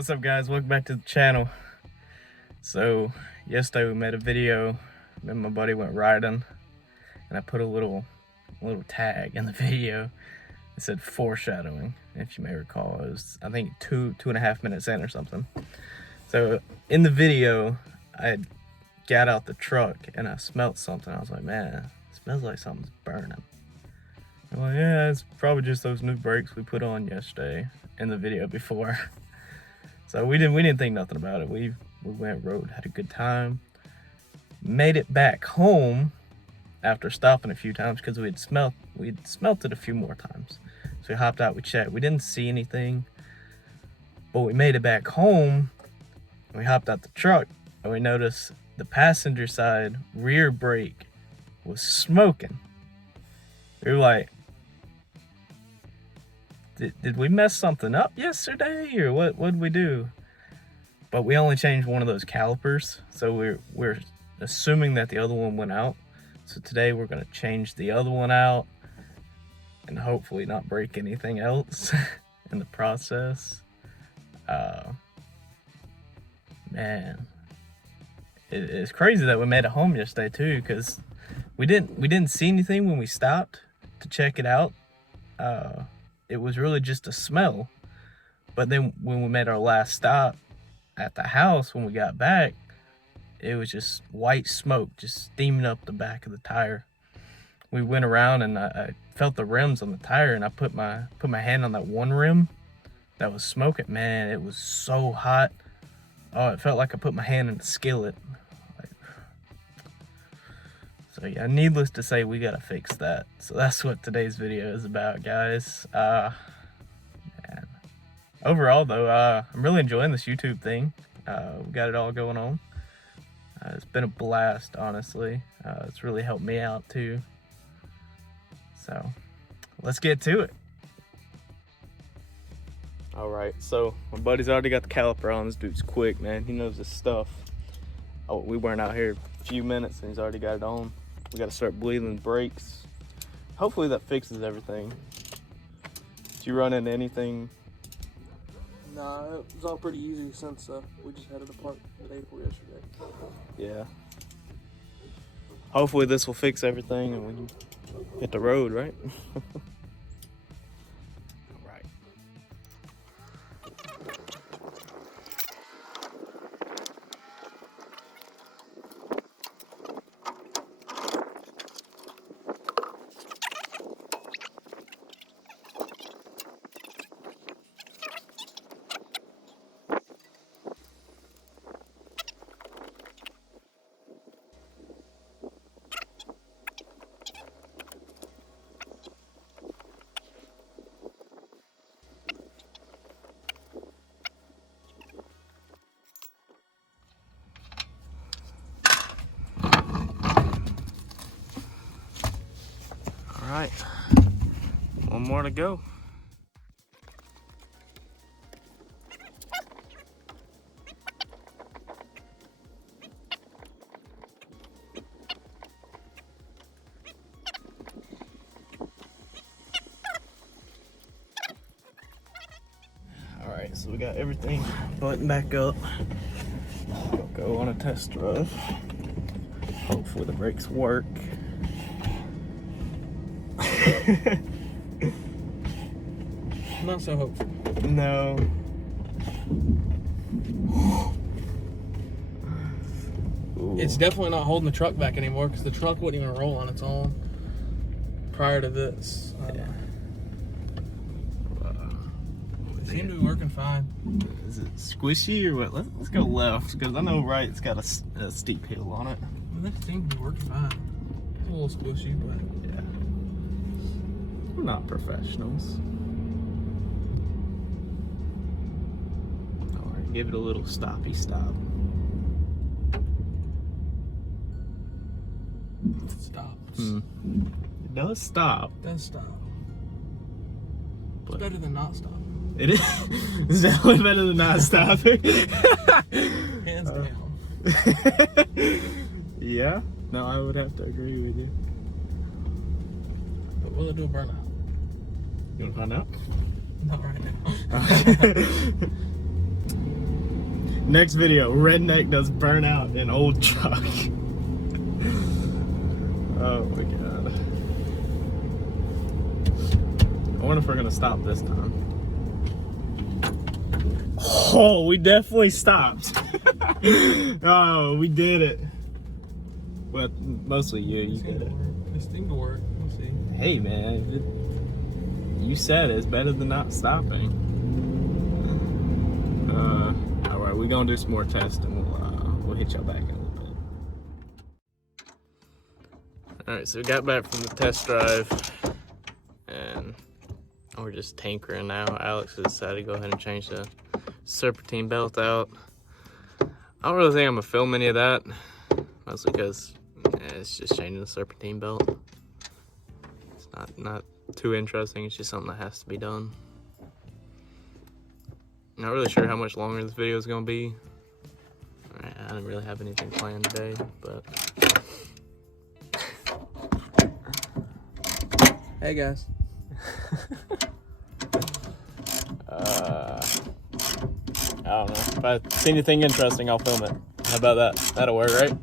What's up, guys? Welcome back to the channel. So yesterday we made a video. Me and my buddy went riding, and I put a little tag in the video. It said foreshadowing, if you may recall. It was, I think, two and a half minutes in or something. So in the video, I got out the truck and I smelled something. I was like, man, it smells like something's burning. I'm like, yeah, it's probably just those new brakes we put on yesterday in the video before. So we didn't think nothing about it. We went, rode, had a good time. Made it back home after stopping a few times because we'd smelt it a few more times. So we hopped out, we checked. We didn't see anything, but we made it back home. We hopped out the truck and we noticed the passenger side rear brake was smoking. We were like, did we mess something up yesterday, or what did we do? But we only changed one of those calipers, so we're assuming that the other one went out. So today we're gonna change the other one out and hopefully not break anything else in the process. Man, it's crazy that we made it home yesterday too, because we didn't see anything when we stopped to check it out. It was really just a smell. But then when we made our last stop at the house, when we got back, it was just white smoke just steaming up the back of the tire. We went around and I felt the rims on the tire, and I put my hand on that one rim that was smoking. Man, it was so hot. Oh, it felt like I put my hand in a skillet. So yeah, needless to say, we gotta fix that. So that's what today's video is about, guys. Man. Overall though, I'm really enjoying this YouTube thing. We got it all going on. It's been a blast, honestly. It's really helped me out too. So let's get to it. All right, so my buddy's already got the caliper on. This dude's quick, man. He knows his stuff. Oh, we weren't out here a few minutes and he's already got it on. We got to start bleeding the brakes. Hopefully that fixes everything. Did you run into anything? Nah, it was all pretty easy since we just had it apart the day before yesterday. Yeah. Hopefully this will fix everything and we can hit the road, right? All right. All right, one more to go. All right, so we got everything buttoned back up. We'll go on a test drive. Hopefully the brakes work. Not so hopeful. No. It's definitely not holding the truck back anymore because the truck wouldn't even roll on its own prior to this. Yeah. It seemed to be working fine. Is it squishy or what? Let's go left, because I know right's got a steep hill on it. Well, that seemed to be working fine. It's a little squishy, but Yeah. We're not professionals. All right, give it a little stoppy stop. it stops. It does stop. It does stop. It's But better than not stopping. it is. It's definitely better than not stopping. Hands down. Yeah. No, I would have to agree with you. But will it do a burnout? You want to find out? Not right now. Next video, redneck does burnout in old truck. Oh my god. I wonder if we're gonna stop this time. Oh, we definitely stopped. Oh, we did it. Well, mostly you did it. This thing will work. We'll see. Hey man, you said it's better than not stopping. Alright, we're gonna do some more tests and we'll hit y'all back in a little bit. Alright, so we got back from the test drive and we're just tinkering now. Alex has decided to go ahead and change the serpentine belt out. I don't really think I'm gonna film any of that, mostly because it's just changing the serpentine belt. It's not too interesting, it's just something that has to be done. Not really sure how much longer this video is gonna be. I didn't really have anything planned today, but Hey guys. I don't know. If I see anything interesting, I'll film it. How about that? That'll work, right?